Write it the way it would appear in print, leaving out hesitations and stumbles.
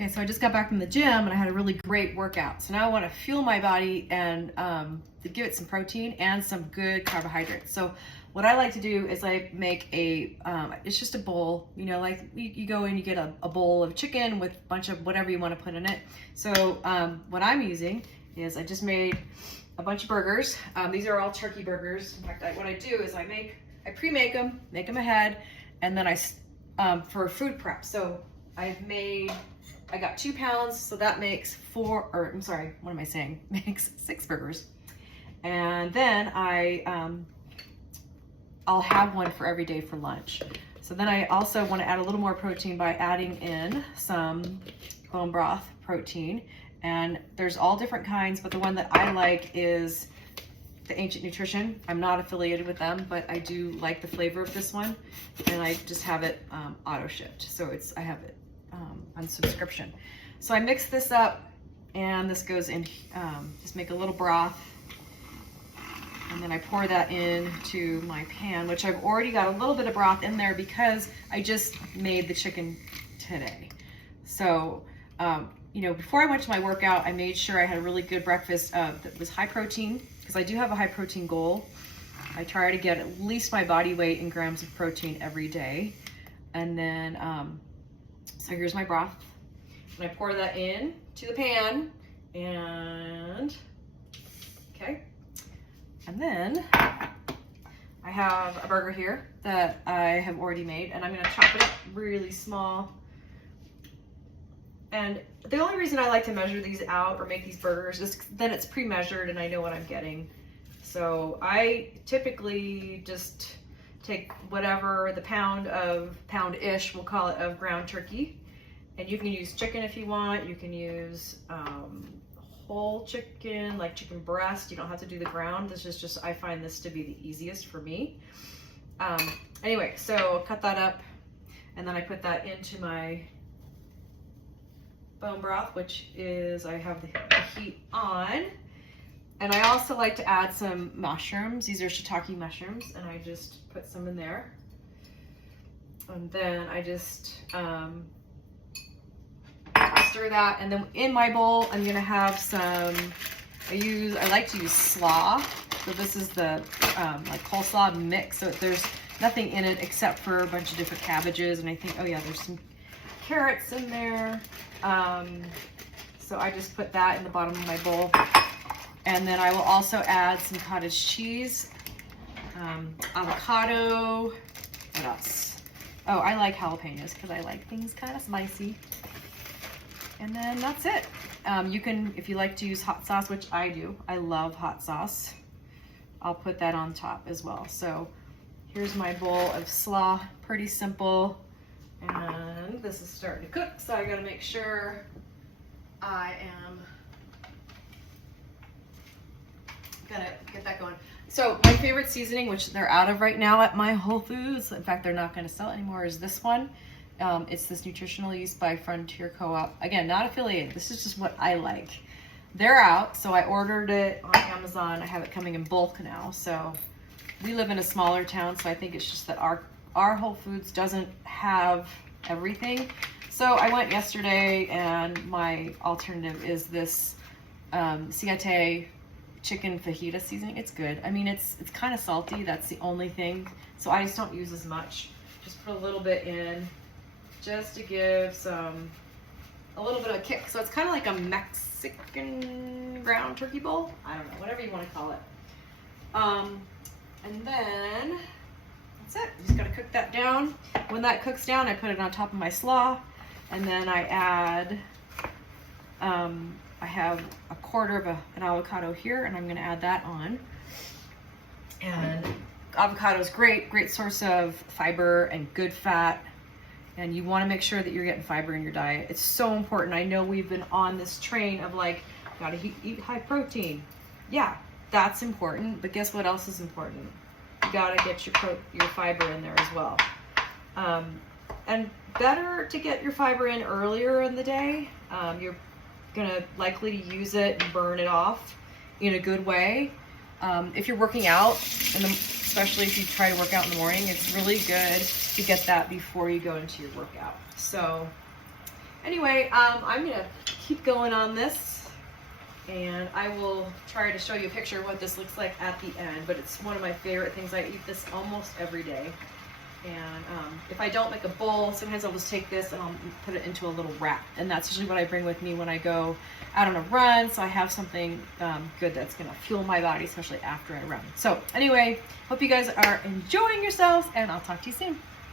Okay, so I just got back from the gym and I had a really great workout. So now I want to fuel my body and to give it some protein and some good carbohydrates. So what I like to do is I make it's just a bowl, you know, like you go and you get a bowl of chicken with a bunch of whatever you want to put in it. So what I'm using is I just made a bunch of burgers. These are all turkey burgers. In fact, what I do is I pre-make them, make them ahead, and then for food prep. So I got 2 pounds, so that makes makes 6 burgers. And then I'll have one for every day for lunch. So then I also want to add a little more protein by adding in some bone broth protein. And there's all different kinds, but the one that I like is the Ancient Nutrition. I'm not affiliated with them, but I do like the flavor of this one. And I just have it auto shipped. So I have it on subscription. So I mix this up and this goes in, just make a little broth. And then I pour that into my pan, which I've already got a little bit of broth in there because I just made the chicken today. So, you know, before I went to my workout, I made sure I had a really good breakfast that was high protein, because I do have a high protein goal. I try to get at least my body weight in grams of protein every day. And then, so here's my broth. And I pour that in to the pan and, okay. And then I have a burger here that I have already made, and I'm gonna chop it up really small. And the only reason I like to measure these out or make these burgers is then it's pre-measured and I know what I'm getting. So I typically just take whatever the pound-ish, we'll call it, of ground turkey. And you can use chicken if you want. You can use whole chicken, like chicken breast. You don't have to do the ground. This is just, I find this to be the easiest for me. Anyway, so cut that up and then I put that into my bone broth, which is, I have the heat on. And I also like to add some mushrooms. These are shiitake mushrooms, and I just put some in there. And then I just stir that, and then in my bowl I'm gonna have some, I like to use slaw. So this is the like coleslaw mix, so there's nothing in it except for a bunch of different cabbages, and I think, oh yeah, there's some carrots in there. So I just put that in the bottom of my bowl, and then I will also add some cottage cheese, avocado, what else? Oh, I like jalapenos because I like things kind of spicy. And then that's it. You can, if you like to use hot sauce, which I do, I love hot sauce, I'll put that on top as well. So here's my bowl of slaw, pretty simple. And this is starting to cook, so I gotta make sure I am gonna get that going. So my favorite seasoning, which they're out of right now at my Whole Foods, in fact, they're not gonna sell it anymore, is this one. It's this nutritional yeast by Frontier Co-op. Again, not affiliated. This is just what I like. They're out, so I ordered it on Amazon. I have it coming in bulk now. So we live in a smaller town, so I think it's just that our Whole Foods doesn't have everything. So I went yesterday, and my alternative is this CIT chicken fajita seasoning. It's good. I mean, it's kind of salty. That's the only thing. So I just don't use as much. Just put a little bit in, just to give a little bit of a kick. So it's kind of like a Mexican ground turkey bowl. I don't know, whatever you want to call it. And then that's it. You just gotta cook that down. When that cooks down, I put it on top of my slaw, and then I add, I have a quarter of an avocado here, and I'm gonna add that on. And avocado is great source of fiber and good fat. And you want to make sure that you're getting fiber in your diet. It's so important. I know we've been on this train of like, gotta eat high protein. Yeah, that's important, but guess what else is important? You gotta get your fiber in there as well. And better to get your fiber in earlier in the day. You're gonna likely to use it and burn it off in a good way. If you're working out, especially if you try to work out in the morning, it's really good to get that before you go into your workout. So anyway, I'm gonna keep going on this, and I will try to show you a picture of what this looks like at the end, but it's one of my favorite things. I eat this almost every day. And if I don't make a bowl, sometimes I'll just take this and I'll put it into a little wrap. And that's usually what I bring with me when I go out on a run. So I have something good that's gonna fuel my body, especially after I run. So anyway, hope you guys are enjoying yourselves, and I'll talk to you soon.